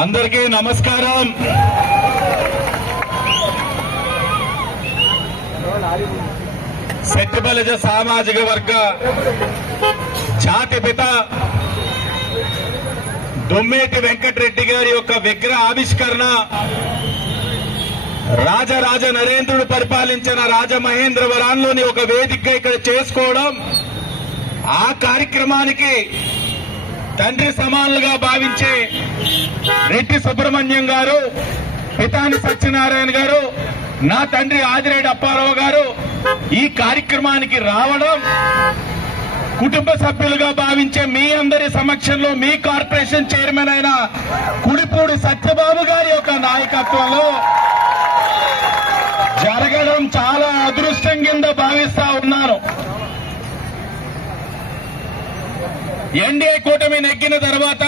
అందరికీ నమస్కారం. సెట్టిబలిజ సామాజిక వర్గ జాతిపిత దొమ్మేటి వెంకటరెడ్డి గారి యొక్క విగ్రహ ఆవిష్కరణ రాజరాజ నరేంద్రుడు పరిపాలించిన రాజమహేంద్రవరంలోని ఒక వేదికగా ఇక్కడ చేసుకోవడం, ఆ కార్యక్రమానికి తండ్రి సమానులుగా భావించే రెడ్డి సుబ్రహ్మణ్యం గారు, పితాని సత్యనారాయణ గారు, నా తండ్రి ఆదిరెడ్డి అప్పారావు గారు ఈ కార్యక్రమానికి రావడం, కుటుంబ సభ్యులుగా భావించే మీ అందరి సమక్షంలో మీ కార్పొరేషన్ చైర్మన్ అయిన కుడిపూడి సత్యబాబు గారి యొక్క నాయకత్వంలో జరగడం చాలా అదృష్టం కింద భావిస్తా ఉన్నాను. ఎన్డీఏ కూటమి నెగ్గిన తర్వాత